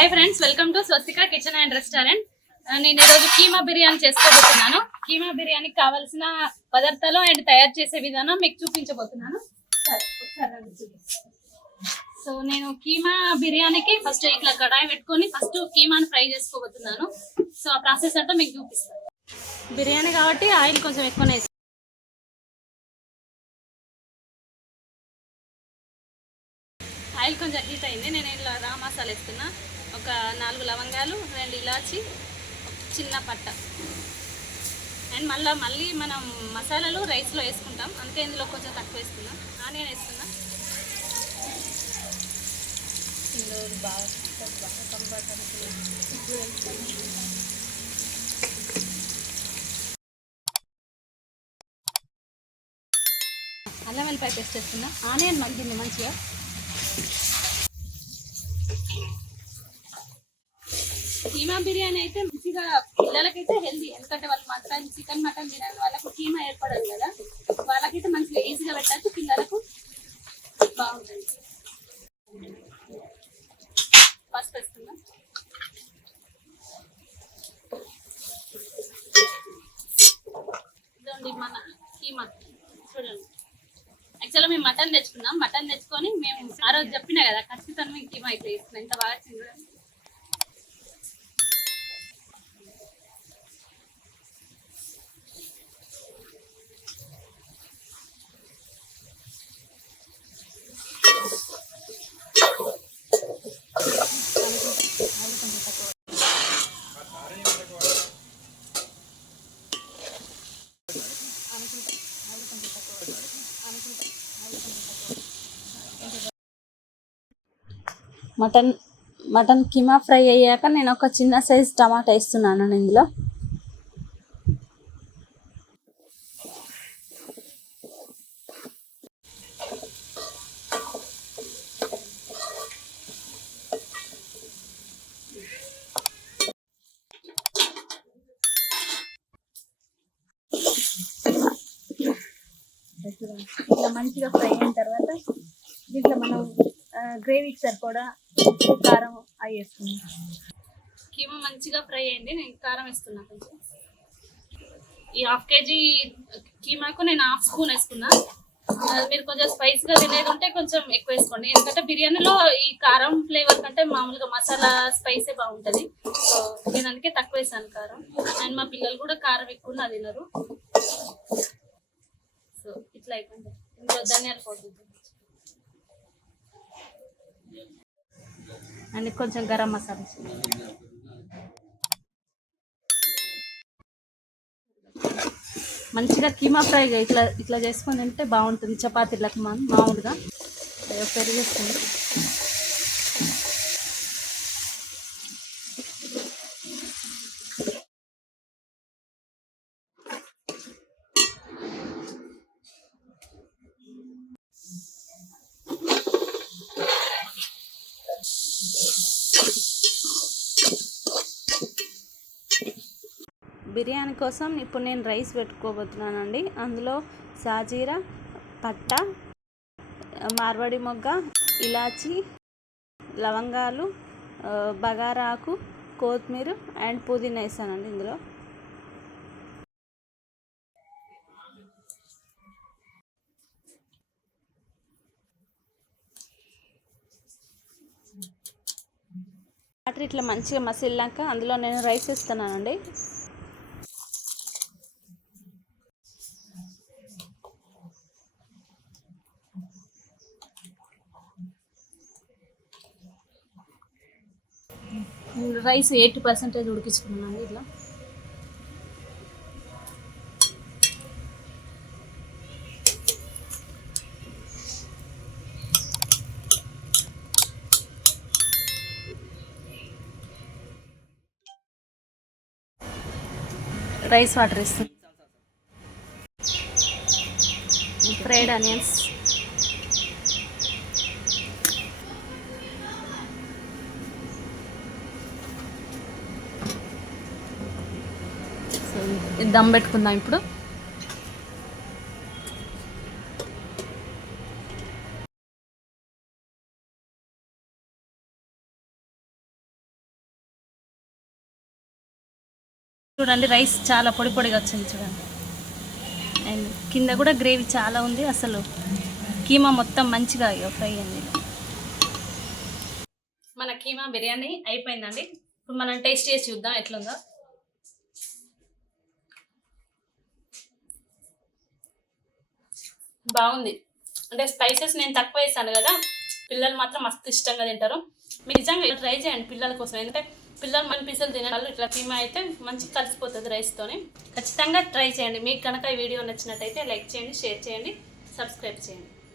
Hi friends, welcome to Swastika kitchen and restaurant. నేను ఈరోజు కీమా బిర్యానీ చేసుకోబోతున్నాను. కీమా బిర్యానీకి కావాల్సిన పదార్థాలు అండ్ తయారు చేసే విధానం మీకు చూపించబోతున్నాను. సో నేను కీమా బిర్యానీకి ఫస్ట్ ఇట్లా కడాయి పెట్టుకొని ఫస్ట్ కీమాని ఫ్రై చేసుకోబోతున్నాను. సో ఆ ప్రాసెస్ అంటే మీకు చూపిస్తాను. బిర్యానీ కాబట్టి ఆయిల్ కొంచెం ఎక్కువనే వేస్తాను. ఆయిల్ కొంచెం హీట్ అయింది. నేను ఇలా రా మసాలా వేస్తున్నా. ఒక 4 లవంగాలు, 2 ఇలాచి, చిన్న పట్ట. అండ్ మళ్ళీ మనం మసాలాలు రైస్లో వేసుకుంటాం, అందుకే ఇందులో కొంచెం తక్కువ వేస్తున్నాం. ఆనియన్ వేస్తున్నా. అల్లం వెల్లిపాయ పేస్ట్ వేస్తున్నా. ఆనియన్ మగ్గింది మంచిగా. కీమా బిర్యానీ అయితే మంచిగా పిల్లలకైతే హెల్దీ, ఎందుకంటే వాళ్ళు మటన్ చికెన్ మటన్ తినని వాళ్ళకు కీమా ఏర్పడదు కదా, వాళ్ళకైతే మంచిగా ఈజీగా పెట్టచ్చు, పిల్లలకు బాగుంటుంది. పసుపు వేస్తున్నా. ఇదండి మన కీమా. చూడండి, యాక్చువల్గా మేము మటన్ తెచ్చుకున్నాం. మటన్ తెచ్చుకొని మేము ఆ రోజు చెప్పినా కదా ఖచ్చితంగా మేము కీమా ఇట్లా వేస్తున్నాం. ఇంత బాగా చూడండి. మటన్ కీమా ఫ్రై అయ్యాక నేను ఒక చిన్న సైజ్ టమాటా వేస్తున్నాను ఇందులో. ఇట్లా మంచిగా ఫ్రై అయిన తర్వాత దీంట్లో మనం గ్రేవీకి సరిపడా ఉప్పు, కారం అవి వేసుకున్నాం. కీమా మంచిగా ఫ్రై అయింది. నేను కారం వేస్తున్నా కొంచెం. ఈ 1/2 kg కీమాకు నేను 1/2 స్పూన్ వేసుకున్నా. మీరు కొంచెం స్పైస్గా తినేది ఉంటే కొంచెం ఎక్కువ వేసుకోండి, ఎందుకంటే బిర్యానీలో ఈ కారం ఫ్లేవర్ కంటే మామూలుగా మసాలా స్పైసే బాగుంటుంది. సో నేను అందుకే తక్కువ వేసాను కారం. అండ్ మా పిల్లలు కూడా కారం ఎక్కువ తినరు. సో ఇట్లా అయిపోయింది. ఇందులో ధనియాల పౌడర్ అండ్ కొంచెం గరం మసాలా. మంచిగా కీమా ఫ్రైగా ఇట్లా చేసుకొని తింటే బాగుంటుంది. చపాతీలకు మామూలుగా పెరిగేస్తుంది. బిర్యానీ కోసం ఇప్పుడు నేను రైస్ పెట్టుకోబోతున్నానండి. అందులో సాజీరా, పట్ట, మార్వాడి మొగ్గ, ఇలాచి, లవంగాలు, బగారాకు, కొత్తిమీర అండ్ పుదీనా వేసానండి ఇందులో. వాటర్ ఇట్లా మంచిగా మసిలినాక అందులో నేను రైస్ వేస్తున్నానండి. రైస్ 80% ఉడికించుకున్నాను ఇట్లా. రైస్ వాటర్ వేస్తాను. ఫ్రైడ్ ఆనియన్స్, దమ్ పెట్టుకుందాం ఇప్పుడు. చూడండి రైస్ చాలా పొడి పొడిగా వచ్చింది చూడండి. అండ్ కింద కూడా గ్రేవీ చాలా ఉంది. అసలు కీమా మొత్తం మంచిగా ఫ్రై అయింది. మన కీమా బిర్యానీ అయిపోయిందండి. ఇప్పుడు మనం టేస్ట్ చేసి చూద్దాం ఎట్లుందో. బాగుంది. అంటే స్పైసెస్ నేను తక్కువ వేసాను కదా, పిల్లలు మాత్రం మస్తు ఇష్టంగా తింటారు. మీరు నిజంగా ట్రై చేయండి పిల్లల కోసం. ఎందుకంటే పిల్లలు మన పిల్లలు తినే వాళ్ళు ఇట్లా కీమా అయితే మంచిగా కలిసిపోతుంది రైస్తోని. ఖచ్చితంగా ట్రై చేయండి. మీకు కనుక ఈ వీడియో నచ్చినట్టయితే లైక్ చేయండి, షేర్ చేయండి, సబ్స్క్రైబ్ చేయండి.